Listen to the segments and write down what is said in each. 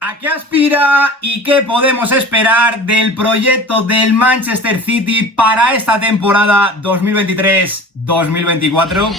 ¿A qué aspira y qué podemos esperar del proyecto del Manchester City para esta temporada 2023-2024?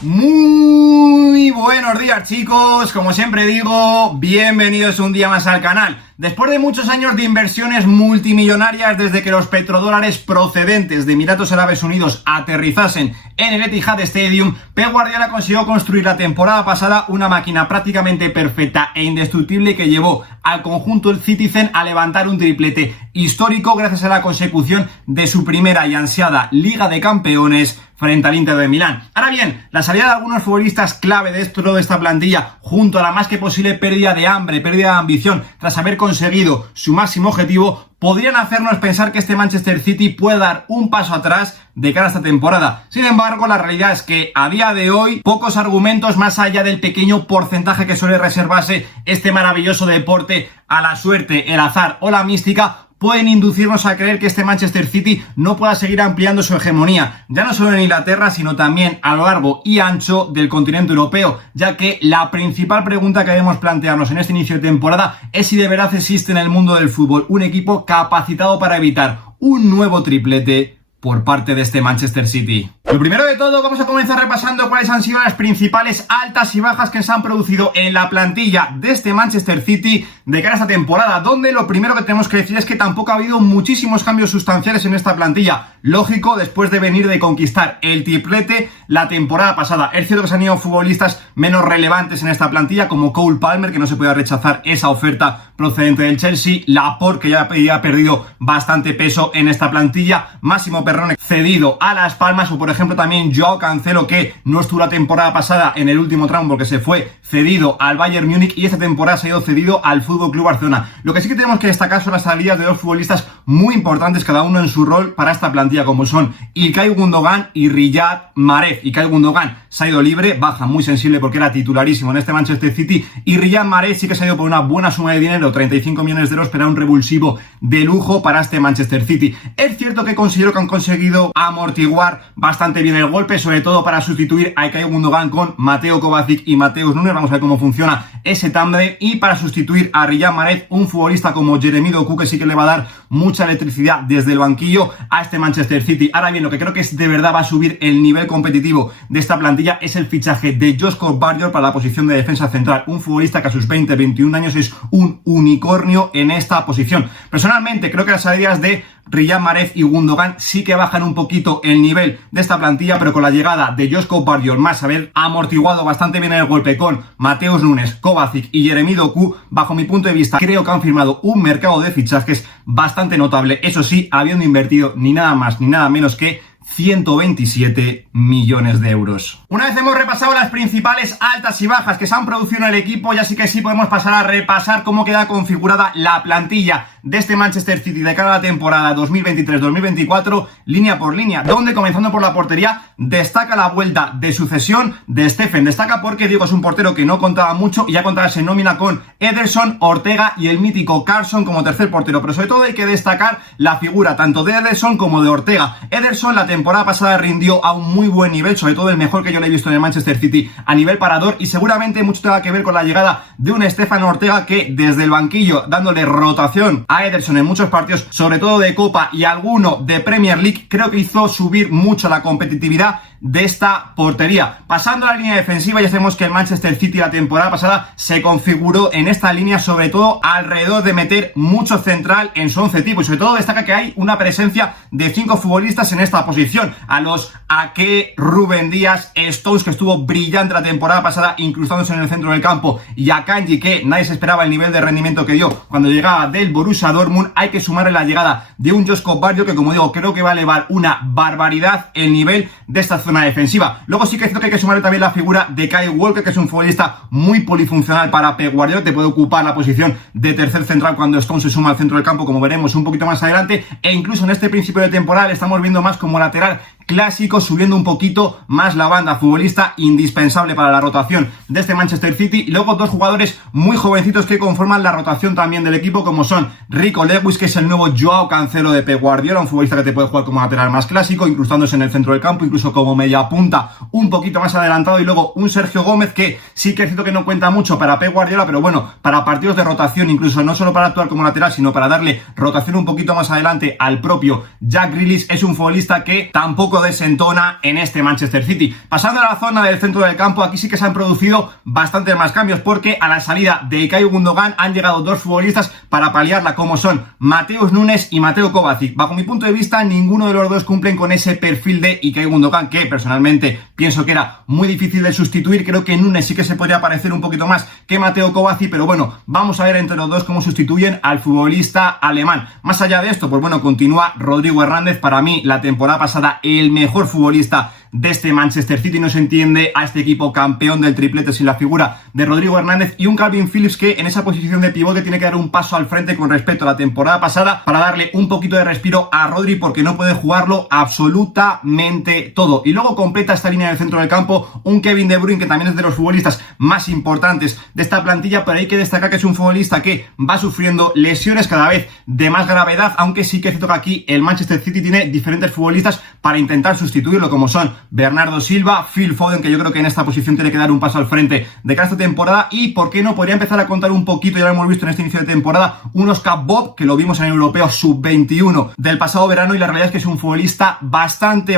Muy buenos días, chicos, como siempre digo, bienvenidos un día más al canal. Después de muchos años de inversiones multimillonarias desde que los petrodólares procedentes de Emiratos Árabes Unidos aterrizasen en el Etihad Stadium, Pep Guardiola consiguió construir la temporada pasada una máquina prácticamente perfecta e indestructible que llevó al conjunto del Citizen a levantar un triplete histórico gracias a la consecución de su primera y ansiada Liga de Campeones frente al Inter de Milán. Ahora bien, la salida de algunos futbolistas clave de esta plantilla, junto a la más que posible pérdida de hambre, pérdida de ambición, tras haber conseguido su máximo objetivo, podrían hacernos pensar que este Manchester City puede dar un paso atrás de cara a esta temporada. Sin embargo, la realidad es que a día de hoy, pocos argumentos más allá del pequeño porcentaje que suele reservarse este maravilloso deporte a la suerte, el azar o la mística, pueden inducirnos a creer que este Manchester City no pueda seguir ampliando su hegemonía, ya no solo en Inglaterra, sino también a lo largo y ancho del continente europeo, ya que la principal pregunta que debemos plantearnos en este inicio de temporada es si de verdad existe en el mundo del fútbol un equipo capacitado para evitar un nuevo triplete por parte de este Manchester City. Lo primero de todo, vamos a comenzar repasando cuáles han sido las principales altas y bajas que se han producido en la plantilla de este Manchester City de cara a esta temporada, donde lo primero que tenemos que decir es que tampoco ha habido muchísimos cambios sustanciales en esta plantilla. Lógico, después de venir de conquistar el triplete la temporada pasada. Es cierto que se han ido futbolistas menos relevantes en esta plantilla, como Cole Palmer, que no se podía rechazar esa oferta procedente del Chelsea, Laporte, que ya había perdido bastante peso en esta plantilla, Máximo Perrone cedido a Las Palmas, o por ejemplo también Joao Cancelo, que no estuvo la temporada pasada en el último tramo porque se fue cedido al Bayern Múnich y esta temporada se ha ido cedido al FC Barcelona. Lo que sí que tenemos que destacar son las salidas de dos futbolistas muy importantes, cada uno en su rol para esta plantilla, como son Ilkay Gundogan y Riyad Mahrez. Ilkay Gundogan se ha ido libre, baja muy sensible porque era titularísimo en este Manchester City, y Riyad Mahrez sí que se ha ido por una buena suma de dinero, 35 millones de euros, pero era un revulsivo de lujo para este Manchester City. Es cierto que considero que han conseguido amortiguar bastante bien el golpe, sobre todo para sustituir a Ilkay Gundogan con Mateo Kovacic y Mateus Nunes. Vamos a ver cómo funciona ese tándem, y para sustituir a Riyad Mahrez, un futbolista como Jeremy Doku, que sí que le va a dar mucha electricidad desde el banquillo a este Manchester City. Ahora bien, lo que creo que de verdad va a subir el nivel competitivo de esta plantilla es el fichaje de Josko Gvardiol para la posición de defensa central, un futbolista que a sus 20-21 años es un unicornio en esta posición. Personalmente creo que las salidas de Riyad Mahrez y Gundogan sí que bajan un poquito el nivel de esta plantilla, pero con la llegada de Josko Gvardiol, más haber amortiguado bastante bien el golpe con Mateus Nunes, Kovacic y Jeremy Doku, bajo mi punto de vista creo que han firmado un mercado de fichajes bastante notable, eso sí, habiendo invertido ni nada más ni nada menos que 127 millones de euros. Una vez hemos repasado las principales altas y bajas que se han producido en el equipo, ya sí que sí podemos pasar a repasar cómo queda configurada la plantilla de este Manchester City de cara a la temporada 2023-2024, línea por línea, donde, comenzando por la portería, destaca la vuelta de sucesión de Steffen. Destaca porque, digo, es un portero que no contaba mucho y ya contaba en nómina con Ederson, Ortega y el mítico Carlson como tercer portero, pero sobre todo hay que destacar la figura tanto de Ederson como de Ortega. Ederson la temporada pasada rindió a un muy buen nivel, sobre todo el mejor que yo le he visto en el Manchester City a nivel parador, y seguramente mucho tenga que ver con la llegada de un Stefan Ortega que desde el banquillo, dándole rotación a Ederson en muchos partidos, sobre todo de Copa y alguno de Premier League, creo que hizo subir mucho la competitividad de esta portería. Pasando a la línea defensiva, ya sabemos que el Manchester City la temporada pasada se configuró en esta línea sobre todo alrededor de meter mucho central en su 11 tipo, y sobre todo destaca que hay una presencia de 5 futbolistas en esta posición, a los Ake, Rúben Díaz, Stones, que estuvo brillante la temporada pasada incrustándose en el centro del campo, y a Kanji, que nadie se esperaba el nivel de rendimiento que dio cuando llegaba del Borussia Dortmund. Hay que sumarle la llegada de un Josko Gvardiol que, como digo, creo que va a elevar una barbaridad el nivel de esta zona defensiva. Luego sí que es cierto que hay que sumarle también la figura de Kyle Walker, que es un futbolista muy polifuncional para Pep Guardiola, te puede ocupar la posición de tercer central cuando Stone se suma al centro del campo, como veremos un poquito más adelante, e incluso en este principio de temporada estamos viendo más como lateral clásico, subiendo un poquito más la banda, futbolista indispensable para la rotación de este Manchester City. Y luego dos jugadores muy jovencitos que conforman la rotación también del equipo, como son Rico Lewis, que es el nuevo Joao Cancelo de Pep Guardiola, un futbolista que te puede jugar como lateral más clásico, incrustándose en el centro del campo, incluso como media punta un poquito más adelantado, y luego un Sergio Gómez que sí que es cierto que no cuenta mucho para Pep Guardiola, pero bueno, para partidos de rotación, incluso no solo para actuar como lateral, sino para darle rotación un poquito más adelante al propio Jack Grealish, es un futbolista que tampoco desentona en este Manchester City. Pasando a la zona del centro del campo, aquí sí que se han producido bastantes más cambios, porque a la salida de Ilkay Gundogan han llegado dos futbolistas para paliarla, como son Mateus Nunes y Mateo Kovacic. Bajo mi punto de vista, ninguno de los dos cumplen con ese perfil de Ilkay Gundogan, que personalmente pienso que era muy difícil de sustituir. Creo que Nunes sí que se podría parecer un poquito más que Mateo Kovacic, pero bueno, vamos a ver entre los dos cómo sustituyen al futbolista alemán. Más allá de esto, pues bueno, continúa Rodrigo Hernández, para mí la temporada pasada el mejor futbolista de este Manchester City. No se entiende a este equipo campeón del triplete sin la figura de Rodrigo Hernández, y un Calvin Phillips que en esa posición de pivote tiene que dar un paso al frente con respecto a la temporada pasada para darle un poquito de respiro a Rodri, porque no puede jugarlo absolutamente todo. Y luego completa esta línea del centro del campo un Kevin De Bruyne, que también es de los futbolistas más importantes de esta plantilla, pero hay que destacar que es un futbolista que va sufriendo lesiones cada vez de más gravedad, aunque sí que es cierto que aquí el Manchester City tiene diferentes futbolistas para intentar sustituirlo, como son Bernardo Silva, Phil Foden, que yo creo que en esta posición tiene que dar un paso al frente de cara a esta temporada, y por qué no, podría empezar a contar un poquito, ya lo hemos visto en este inicio de temporada, un Oscar Bob, que lo vimos en el Europeo Sub-21 del pasado verano, y la realidad es que es un futbolista bastante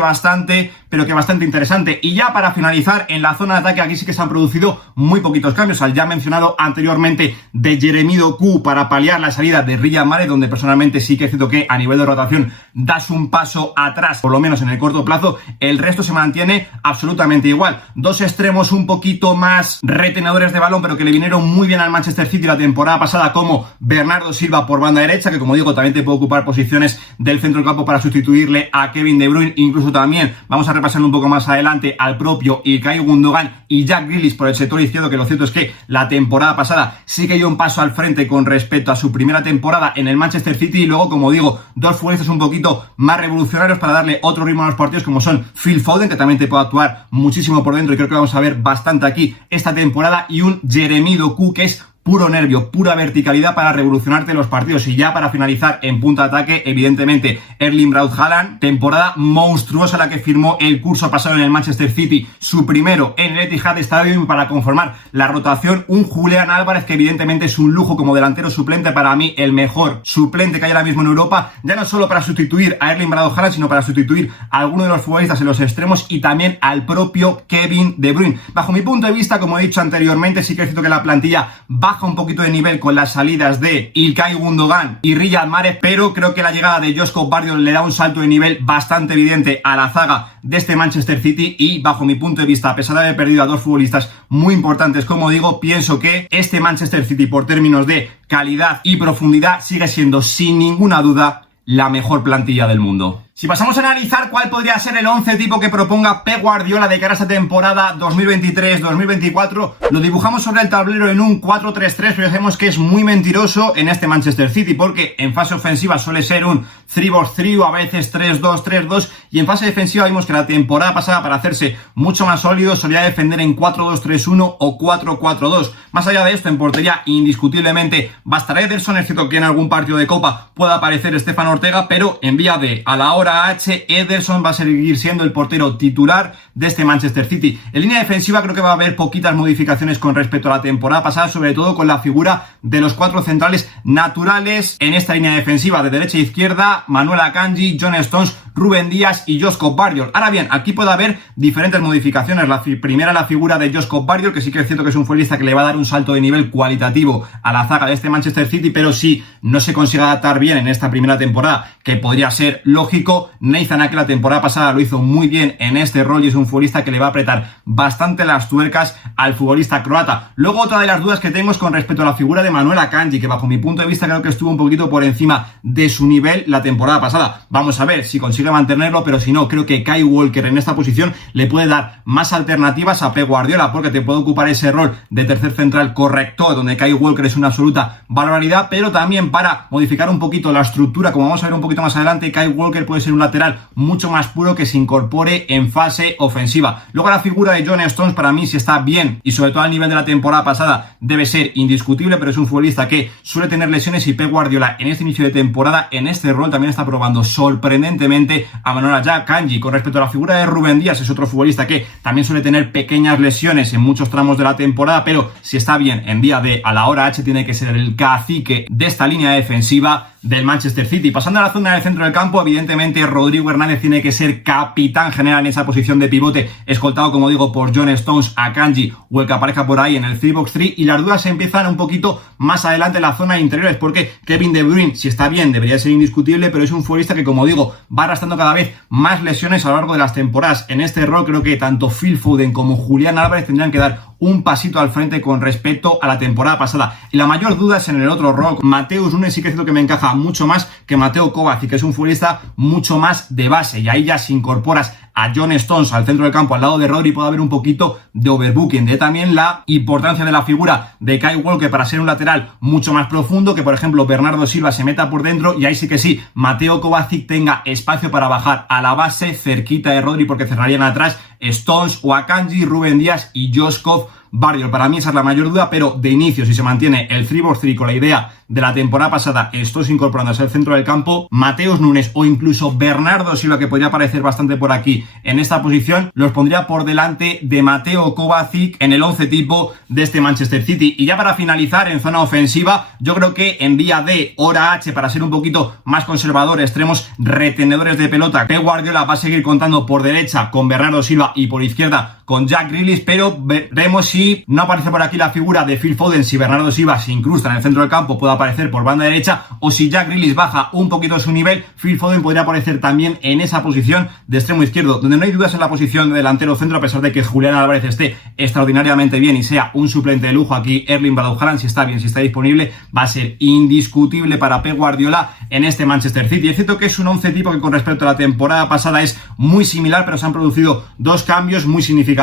interesante. Y ya para finalizar, en la zona de ataque, aquí sí que se han producido muy poquitos cambios, al ya mencionado anteriormente de Jeremy Doku para paliar la salida de Riyad Mahrez, donde personalmente sí que es cierto que a nivel de rotación das un paso atrás, por lo menos en el corto plazo. El resto se mantiene absolutamente igual. Dos extremos un poquito más retenedores de balón, pero que le vinieron muy bien al Manchester City la temporada pasada, como Bernardo Silva por banda derecha, que como digo también te puede ocupar posiciones del centro del campo para sustituirle a Kevin De Bruyne. Incluso también vamos a repasar un poco más adelante al propio Ilkay Gundogan y Jack Grealish por el sector izquierdo, que lo cierto es que la temporada pasada sí que dio un paso al frente con respecto a su primera temporada en el Manchester City. Y luego, como digo, dos futbolistas un poquito más revolucionarios para darle otro ritmo a los partidos, como son Phil Foden, que también te puede actuar muchísimo por dentro y creo que vamos a ver bastante aquí esta temporada, y un Jeremy Doku que es puro nervio, pura verticalidad para revolucionarte los partidos. Y ya para finalizar en punta de ataque, evidentemente Erling Braut Haaland, temporada monstruosa la que firmó el curso pasado en el Manchester City, su primero en el Etihad Stadium, para conformar la rotación un Julián Álvarez que evidentemente es un lujo como delantero suplente, para mí el mejor suplente que hay ahora mismo en Europa, ya no solo para sustituir a Erling Braut Haaland, sino para sustituir a alguno de los futbolistas en los extremos y también al propio Kevin De Bruyne. Bajo mi punto de vista, como he dicho anteriormente, sí que es cierto que la plantilla baja un poquito de nivel con las salidas de Ilkay Gundogan y Riyad Mahrez, pero creo que la llegada de Joshua Gvardiol le da un salto de nivel bastante evidente a la zaga de este Manchester City. Y bajo mi punto de vista, a pesar de haber perdido a dos futbolistas muy importantes, como digo, pienso que este Manchester City, por términos de calidad y profundidad, sigue siendo sin ninguna duda la mejor plantilla del mundo. Si pasamos a analizar cuál podría ser el 11 tipo que proponga Pep Guardiola de cara a esta temporada 2023-2024, lo dibujamos sobre el tablero en un 4-3-3, pero sabemos que es muy mentiroso en este Manchester City, porque en fase ofensiva suele ser un 3-4-3 o a veces 3-2-3-2, y en fase defensiva vimos que la temporada pasada, para hacerse mucho más sólido, solía defender en 4-2-3-1 o 4-4-2. Más allá de esto, en portería indiscutiblemente va a estar Ederson. Es cierto que en algún partido de Copa pueda aparecer Stefan Ortega, pero en vía de a la hora H, Ederson va a seguir siendo el portero titular de este Manchester City. En línea defensiva creo que va a haber poquitas modificaciones con respecto a la temporada pasada, sobre todo con la figura de los cuatro centrales naturales en esta línea defensiva, de derecha a izquierda, Manuel Akanji, John Stones, Rúben Díaz y Joshua Gvardiol. Ahora bien, aquí puede haber diferentes modificaciones. La primera, la figura de Joshua Gvardiol, que sí que es cierto que es un futbolista que le va a dar un salto de nivel cualitativo a la zaga de este Manchester City, pero si no se consigue adaptar bien en esta primera temporada, que podría ser lógico, Nathan Ake la temporada pasada lo hizo muy bien en este rol y es un futbolista que le va a apretar bastante las tuercas al futbolista croata. Luego, otra de las dudas que tengo es con respecto a la figura de Manuel Akanji, que bajo mi punto de vista creo que estuvo un poquito por encima de su nivel la temporada pasada. Vamos a ver si consigue mantenerlo, pero si no, creo que Kyle Walker en esta posición le puede dar más alternativas a Pep Guardiola, porque te puede ocupar ese rol de tercer central corrector, donde Kyle Walker es una absoluta barbaridad, pero también para modificar un poquito la estructura, como vamos a ver un poquito más adelante, Kyle Walker puede ser ser un lateral mucho más puro que se incorpore en fase ofensiva. Luego la figura de John Stones para mí, si está bien y sobre todo al nivel de la temporada pasada, debe ser indiscutible, pero es un futbolista que suele tener lesiones y Pep Guardiola en este inicio de temporada, en este rol, también está probando sorprendentemente a Manuel Akanji. Con respecto a la figura de Rúben Díaz, es otro futbolista que también suele tener pequeñas lesiones en muchos tramos de la temporada, pero si está bien en día D, a la hora H, tiene que ser el cacique de esta línea defensiva del Manchester City. Pasando a la zona del centro del campo, evidentemente Rodrigo Hernández tiene que ser capitán general en esa posición de pivote, escoltado, como digo, por John Stones, Akanji o el que aparezca por ahí en el 3-box-3, y las dudas se empiezan un poquito más adelante en la zona de interiores, porque Kevin De Bruyne, si está bien, debería ser indiscutible, pero es un futbolista que, como digo, va arrastrando cada vez más lesiones a lo largo de las temporadas. En este rol creo que tanto Phil Foden como Julián Álvarez tendrían que dar un pasito al frente con respecto a la temporada pasada. Y la mayor duda es en el otro rol. Mateus Nunes sí que es cierto que me encaja mucho más que Mateo Kovacic, que es un futbolista mucho más de base, y ahí ya si incorporas a John Stones al centro del campo al lado de Rodri, puede haber un poquito de overbooking. De también la importancia de la figura de Kyle Walker para ser un lateral mucho más profundo, que por ejemplo Bernardo Silva se meta por dentro y ahí sí que sí, Mateo Kovacic tenga espacio para bajar a la base cerquita de Rodri, porque cerrarían atrás Stones o Akanji, Rúben Díaz y Joškov Barrios. Para mí esa es la mayor duda, pero de inicio, si se mantiene el 3-box-3 con la idea de la temporada pasada, estos incorporándose al centro del campo, Mateus Nunes o incluso Bernardo Silva, que podría aparecer bastante por aquí en esta posición, los pondría por delante de Mateo Kovacic en el 11 tipo de este Manchester City. Y ya para finalizar, en zona ofensiva, yo creo que en día D, hora H, para ser un poquito más conservador, extremos retenedores de pelota, Pep Guardiola va a seguir contando por derecha con Bernardo Silva y por izquierda con Jack Grealish, pero veremos si no aparece por aquí la figura de Phil Foden, si Bernardo Silva se incrusta en el centro del campo, puede aparecer por banda derecha, o si Jack Grealish baja un poquito su nivel, Phil Foden podría aparecer también en esa posición de extremo izquierdo, donde no hay dudas en la posición de delantero centro, a pesar de que Julián Álvarez esté extraordinariamente bien y sea un suplente de lujo. Aquí Erling Braut Haaland, si está bien, si está disponible, va a ser indiscutible para Pep Guardiola en este Manchester City. Es cierto que es un 11 tipo que con respecto a la temporada pasada es muy similar, pero se han producido dos cambios muy significativos.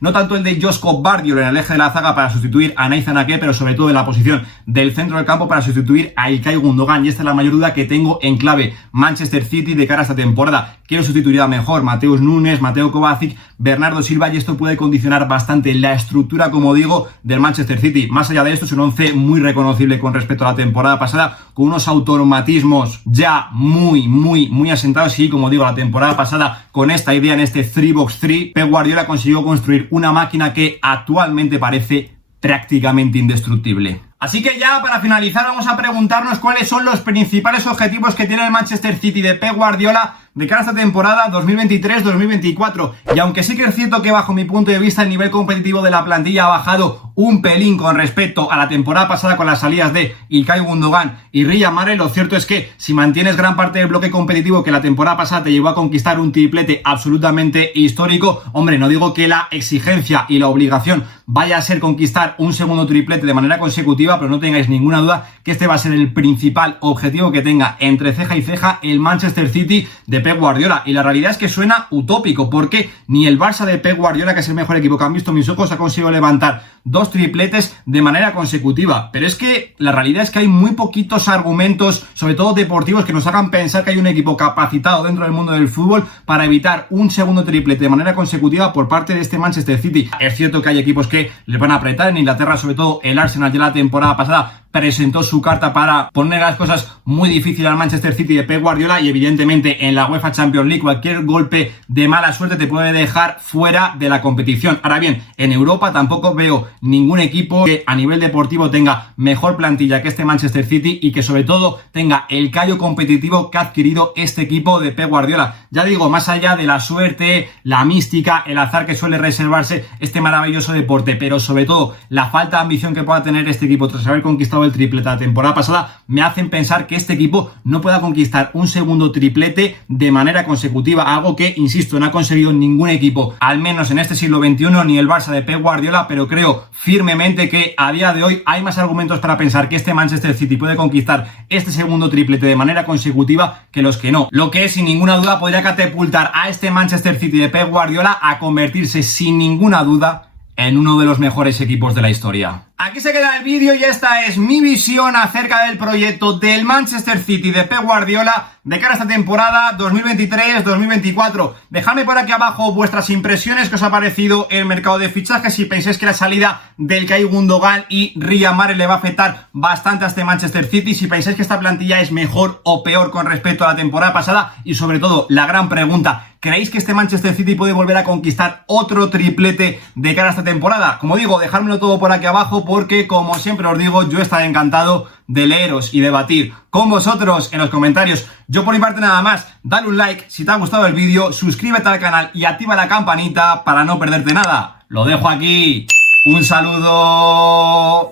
No tanto el de Joškov Barrios en el eje de la zaga para sustituir a Nathan Ake, pero sobre todo en la posición del centro del campo para sustituir a Ilkay Gundogan. Y esta es la mayor duda que tengo en clave Manchester City de cara a esta temporada. Quiero sustituir a mejor Mateus Nunes, Mateo Kovacic, Bernardo Silva, y esto puede condicionar bastante la estructura, como digo, del Manchester City. Más allá de esto, es un 11 muy reconocible con respecto a la temporada pasada, con unos automatismos ya muy asentados. Y como digo, la temporada pasada, con esta idea en este 3-box-3, Pep Guardiola consiguió construir una máquina que actualmente parece prácticamente indestructible. Así que ya para finalizar vamos a preguntarnos cuáles son los principales objetivos que tiene el Manchester City de Pep Guardiola de cara a esta temporada 2023-2024. Y aunque sí que es cierto que bajo mi punto de vista el nivel competitivo de la plantilla ha bajado un pelín con respecto a la temporada pasada con las salidas de Ilkay Gundogan y Riyad Mahrez, lo cierto es que si mantienes gran parte del bloque competitivo que la temporada pasada te llevó a conquistar un triplete absolutamente histórico, hombre, no digo que la exigencia y la obligación vaya a ser conquistar un segundo triplete de manera consecutiva, pero no tengáis ninguna duda que este va a ser el principal objetivo que tenga entre ceja y ceja el Manchester City de Pep Guardiola. Y la realidad es que suena utópico, porque ni el Barça de Pep Guardiola, que es el mejor equipo que han visto mis ojos, ha conseguido levantar dos tripletes de manera consecutiva. Pero es que la realidad es que hay muy poquitos argumentos, sobre todo deportivos, que nos hagan pensar que hay un equipo capacitado dentro del mundo del fútbol para evitar un segundo triplete de manera consecutiva por parte de este Manchester City. Es cierto que hay equipos que les van a apretar. En Inglaterra, sobre todo el Arsenal, ya la temporada pasada presentó su carta para poner las cosas muy difíciles al Manchester City de Pep Guardiola, y evidentemente en la UEFA Champions League cualquier golpe de mala suerte te puede dejar fuera de la competición. Ahora bien, en Europa tampoco veo ningún equipo que a nivel deportivo tenga mejor plantilla que este Manchester City y que sobre todo tenga el callo competitivo que ha adquirido este equipo de Pep Guardiola. Ya digo, más allá de la suerte, la mística, el azar que suele reservarse este maravilloso deporte, pero sobre todo la falta de ambición que pueda tener este equipo tras haber conquistado el triplete la temporada pasada, me hacen pensar que este equipo no pueda conquistar un segundo triplete de manera consecutiva, algo que, insisto, no ha conseguido ningún equipo, al menos en este siglo XXI, ni el Barça de Pep Guardiola. Pero creo firmemente que a día de hoy hay más argumentos para pensar que este Manchester City puede conquistar este segundo triplete de manera consecutiva que los que no, lo que sin ninguna duda podría catapultar a este Manchester City de Pep Guardiola a convertirse sin ninguna duda en uno de los mejores equipos de la historia. Aquí se queda el vídeo y esta es mi visión acerca del proyecto del Manchester City de Pep Guardiola de cara a esta temporada 2023-2024. Dejadme por aquí abajo vuestras impresiones, que os ha parecido el mercado de fichajes, si pensáis que la salida del Ilkay Gundogan y Riyad Mahrez le va a afectar bastante a este Manchester City, si pensáis que esta plantilla es mejor o peor con respecto a la temporada pasada y sobre todo la gran pregunta, ¿creéis que este Manchester City puede volver a conquistar otro triplete de cara a esta temporada? Como digo, dejármelo todo por aquí abajo porque, como siempre os digo, yo estaré encantado de leeros y debatir con vosotros en los comentarios. Yo por mi parte nada más, dale un like si te ha gustado el vídeo, suscríbete al canal y activa la campanita para no perderte nada. Lo dejo aquí. Un saludo.